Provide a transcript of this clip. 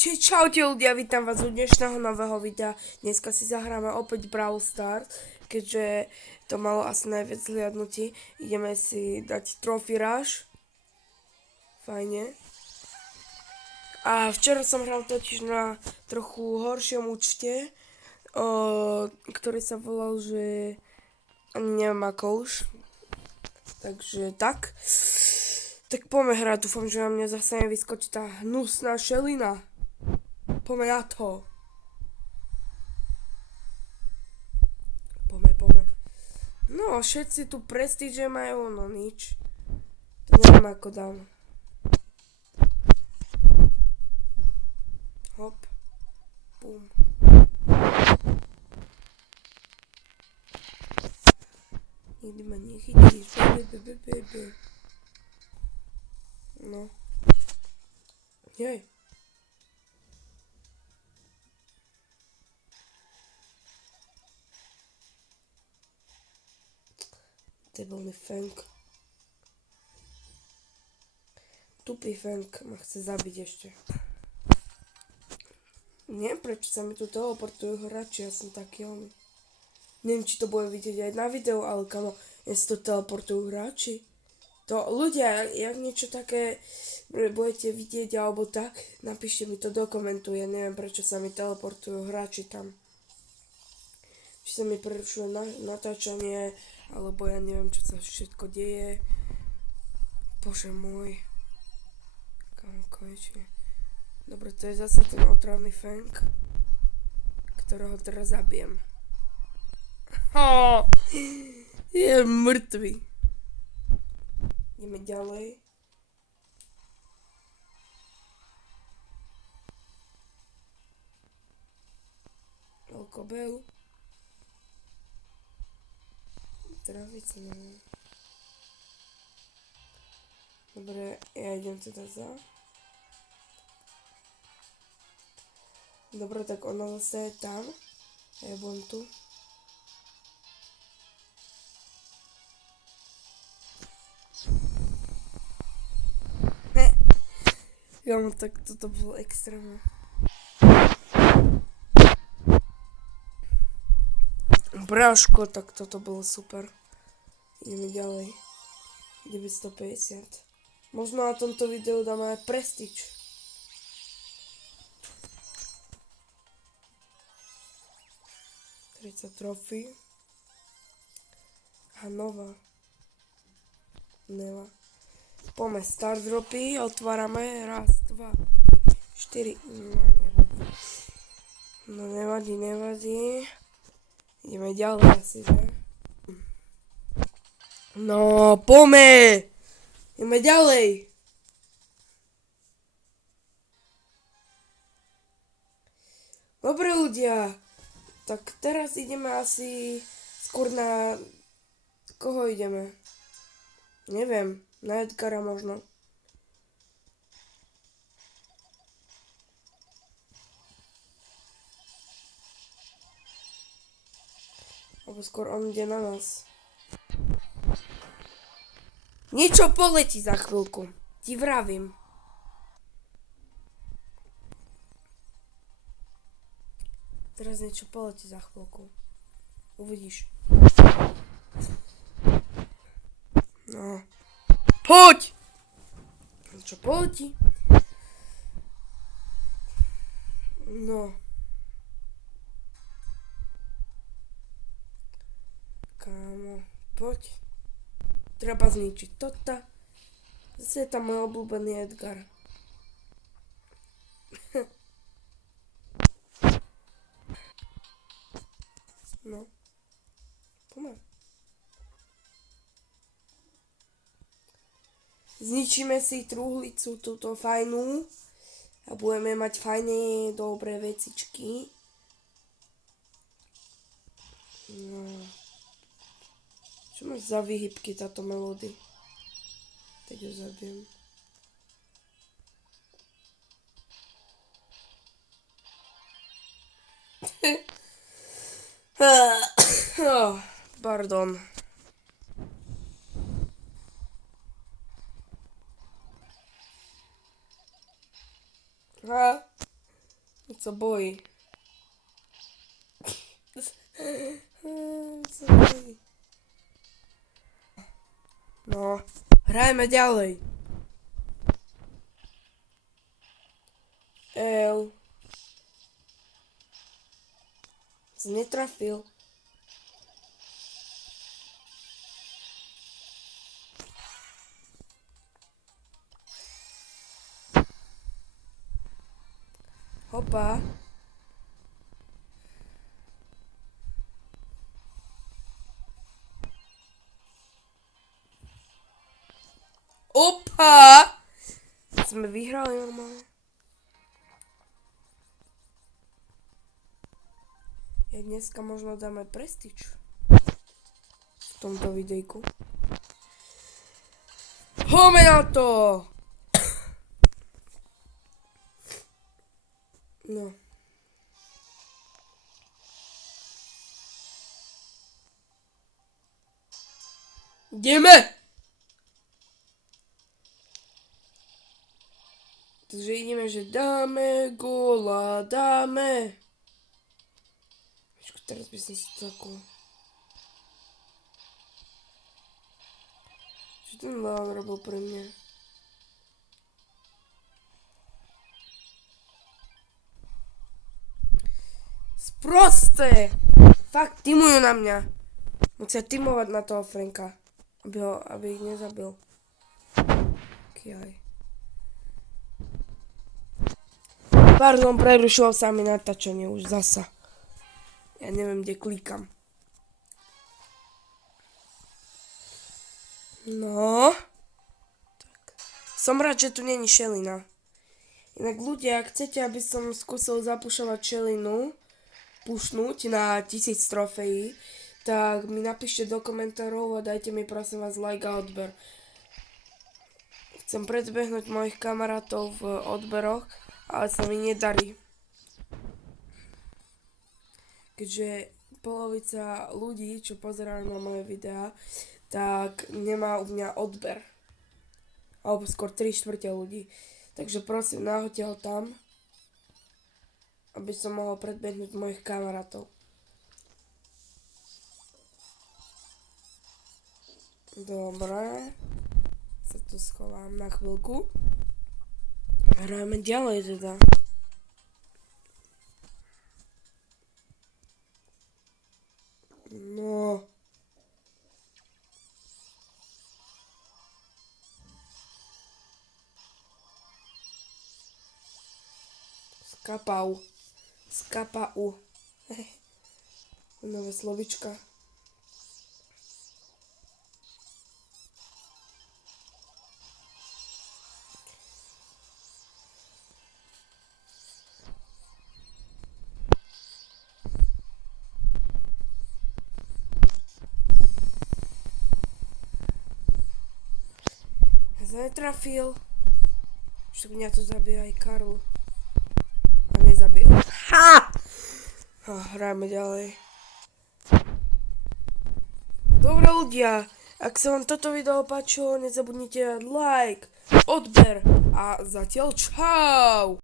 Čaute ľudia, vítam vás u dnešného nového videa. Dneska si zahráme opäť Brawl Stars, keďže to malo asi najviac zliadnutí. Ideme si dať Trophy Rush. Fajne. A včera som hral totiž na trochu horšom účte, ktorý sa volal, že ani neviem ako už. Takže tak. Tak poďme hrať, dúfam, že na mňa zase nevyskočí tá hnusná šelina. Poďme na to. Poďme. No, všetci tu prestíže majú, no nič. To neviem ako dám. Hop. Bum. Nikdy ma nechytíš. No. Jej. Debilný Fang. Tupý Fang ma chce zabiť ešte. Neviem, prečo sa mi tu teleportujú hráči, ja som taký oný. Neviem, či to bude vidieť aj na videu, ale kamo, ja si to teleportujú hráči. To ľudia, jak niečo také budete vidieť alebo tak, napíšte mi to do komentu, ja neviem, prečo sa mi teleportujú hráči tam. Či sa mi prerušuje natáčanie, alebo ja neviem, čo sa všetko deje. Bože môj. Kam konečne. Dobre, to je zase ten otravný Fang, ktorého teraz zabijem. Je mŕtvy. Ideme ďalej. Veľkobel. Traviť sa neviem. Dobre, ja idem teda za. Dobre, tak ona zase je tam. A ja budem tu. Ja, no tak toto bolo extrémne. Bráško, tak toto bolo super. Ideme ďalej. 950. Možno na tomto videu dáme aj Prestige. Trophy. A nová. Neva. Poďme Star Dropy, otvárame. Raz, dva, 4. No nevadí. Ideme ďalej asi, že? No, poďme! Ideme ďalej! Dobre ľudia, tak teraz ideme asi skôr na... Koho ideme? Neviem, na Edgara možno. Alebo skôr on ide na nás. Niečo poletí za chvíľku. Ti vravím. Teraz niečo poletí za chvíľku. Uvidíš. No. Poď! Niečo poletí. No. Kámo, poď. Treba zničiť toto. Zase je tam môj obľúbený Edgar. No. Poďme. Zničíme si truhlicu túto fajnú. A budeme mať fajné, dobré vecičky. No. Čo máš za vyhybky táto melódy? Teď ho zabijem. Pardon. Co bojí. Co bojí. No, hrajme ďalej. L. Netrafil. Hopa. Opa! Sme vyhrali normálne. Ja dneska možno dáme prestíč v tomto videjku. Home na to! No. Ideme! Takže ideme, že dáme góla, dáme. Teraz by som si takú... Čo ten Leon robil pre mňa? Sprosté! Fakt, timujú na mňa. Musia timovať na toho Franka. Aby ich nezabil. Kiaj. Pardon, prerušilo sa mi natáčanie už zasa. Ja neviem, kde klikam. No. Tak. Som rád, že tu není šelina. Inak ľudia, ak chcete, aby som skúsil zapušovať šelinu, pušnúť na 1000 trofejí, tak mi napíšte do komentárov a dajte mi prosím vás like a odber. Chcem predbehnúť mojich kamarátov v odberoch, ale sa mi nedarí. Keďže polovica ľudí, čo pozerajú na moje videá, tak nemá u mňa odber. Alebo skôr 3/4 ľudí. Takže prosím, náhoďte ho tam, aby som mohol predbehnúť mojich kamarátov. Dobre. Sa tu schovám na chvíľku. Hrajme ďalej teda. No. Skapau. Skapau. Nové slovička. Netrafil. Však mňa to zabije aj Karl. A nezabil. Ha! Hráme ďalej. Dobre ľudia, ak sa vám toto video páčilo, nezabudnite dať like, odber a zatiaľ čau!